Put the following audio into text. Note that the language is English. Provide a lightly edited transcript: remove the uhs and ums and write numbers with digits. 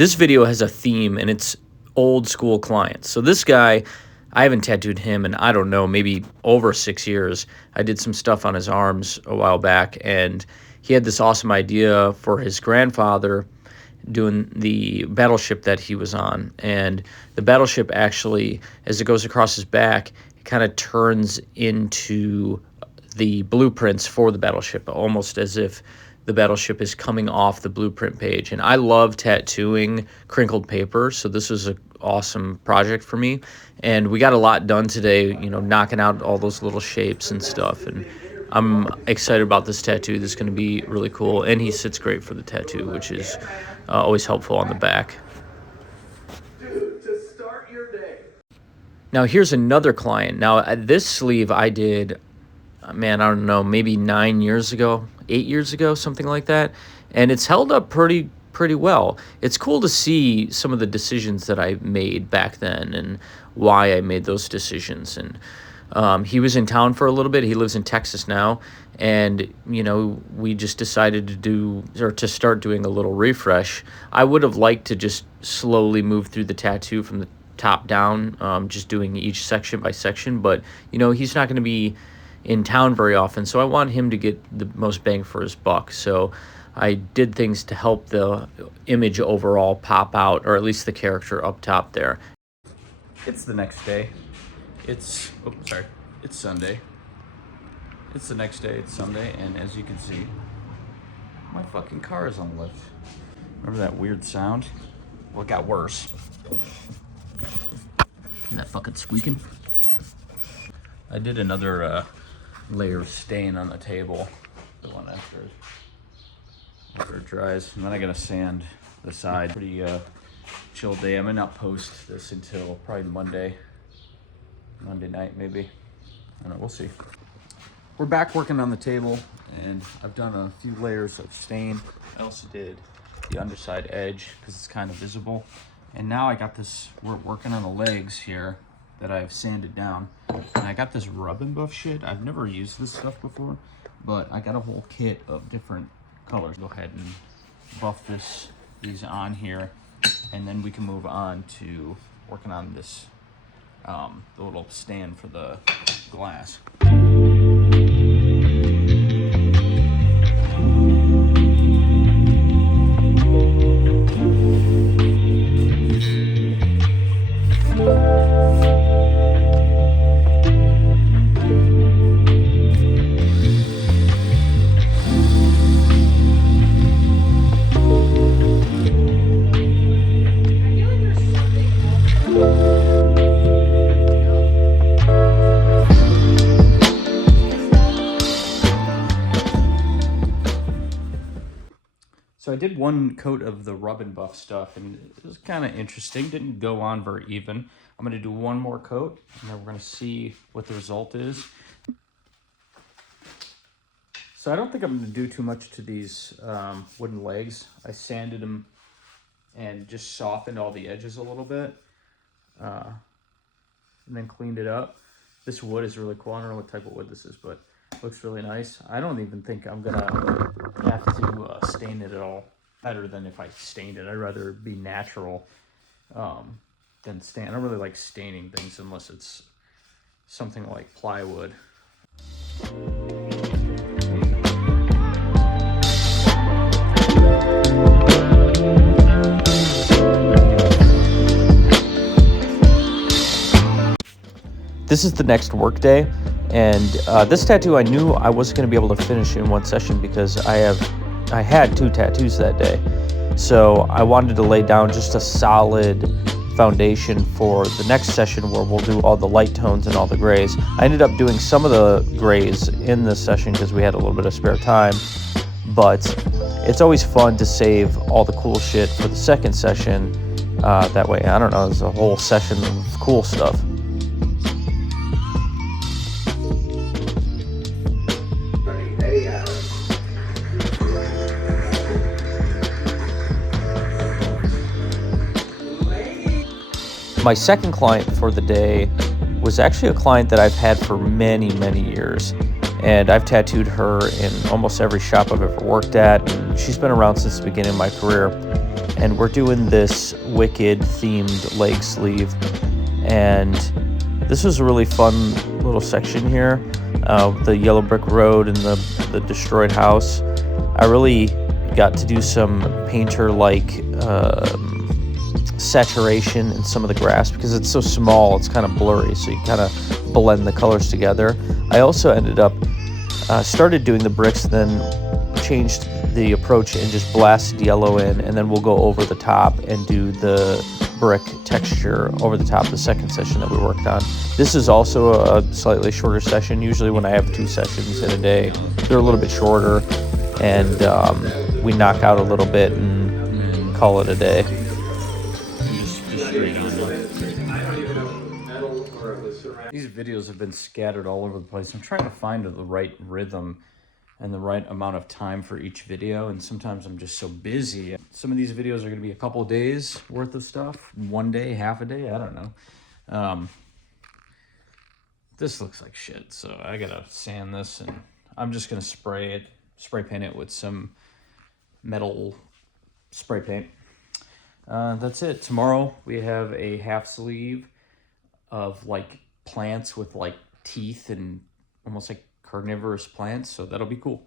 This video has a theme, and it's old school clients. So this guy, I haven't tattooed him in, I don't know, maybe over 6 years. I did some stuff on his arms a while back, and he had this awesome idea for his grandfather doing the battleship that he was on. And the battleship actually, as it goes across his back, it kind of turns into the blueprints for the battleship, almost as if the battleship is coming off the blueprint page. And I love tattooing crinkled paper, so this was an awesome project for me. And we got a lot done today, you know, knocking out all those little shapes and stuff. And I'm excited about this tattoo. This is going to be really cool. And he sits great for the tattoo, which is always helpful on the back. To start your day. Now here's another client. Now this sleeve I did, man, I don't know, maybe 9 years ago, 8 years ago, something like that. And it's held up pretty well. It's cool to see some of the decisions that I made back then and why I made those decisions. And he was in town for a little bit. He lives in Texas now. And, you know, we just decided to start doing a little refresh. I would have liked to just slowly move through the tattoo from the top down, just doing each section by section. But, you know, he's not going to be in town very often, so I want him to get the most bang for his buck. So I did things to help the image overall pop out, or at least the character up top there. It's the next day. It's Sunday. It's the next day, it's Sunday, and as you can see, my fucking car is on the lift. Remember that weird sound? Well, it got worse. Isn't that fucking squeaking? I did another layer of stain on the table, the one after it dries, and then I gotta sand the side. Pretty chill day. I might not post this until probably Monday night maybe. I don't know, we'll see. We're back working on the table, and I've done a few layers of stain. I also did the underside edge because it's kind of visible. And now I got this, we're working on the legs here that I've sanded down. And I got this rub and buff shit. I've never used this stuff before, but I got a whole kit of different colors. Go ahead and buff these on here, and then we can move on to working on this, the little stand for the glass. So I did one coat of the rub and buff stuff, and it was kind of interesting. Didn't go on very even. I'm going to do one more coat, and then we're going to see what the result is. So I don't think I'm going to do too much to these wooden legs. I sanded them and just softened all the edges a little bit, and then cleaned it up. This wood is really cool. I don't know what type of wood this is, but it looks really nice. I don't even think I'm going to have to stain it at all. Better than if I stained it. I'd rather be natural than stain. I don't really like staining things unless it's something like plywood. This is the next work day, and this tattoo I knew I wasn't going to be able to finish in one session because I had 2 tattoos that day. So I wanted to lay down just a solid foundation for the next session where we'll do all the light tones and all the grays. I ended up doing some of the grays in this session because we had a little bit of spare time, but it's always fun to save all the cool shit for the second session. That way, I don't know, there's a whole session of cool stuff. My second client for the day was actually a client that I've had for many, many years. And I've tattooed her in almost every shop I've ever worked at. And she's been around since the beginning of my career. and we're doing this Wicked themed leg sleeve. And this was a really fun little section here, the yellow brick road and the destroyed house. I really got to do some painter-like saturation in some of the grass because it's so small, it's kind of blurry, so you kind of blend the colors together. I also ended up started doing the bricks, then changed the approach and just blasted yellow in, and then we'll go over the top and do the brick texture over the top of the second session that we worked on. This is also a slightly shorter session. Usually when I have 2 sessions in a day, they're a little bit shorter, and we knock out a little bit and call it a day. These videos have been scattered all over the place. I'm trying to find the right rhythm and the right amount of time for each video, and sometimes I'm just so busy. Some of these videos are going to be a couple of days worth of stuff, 1 day, half a day, I don't know. This looks like shit, so I gotta sand this, and I'm just gonna spray paint it with some metal spray paint. That's it. Tomorrow we have a half sleeve of like plants with like teeth and almost like carnivorous plants, so that'll be cool.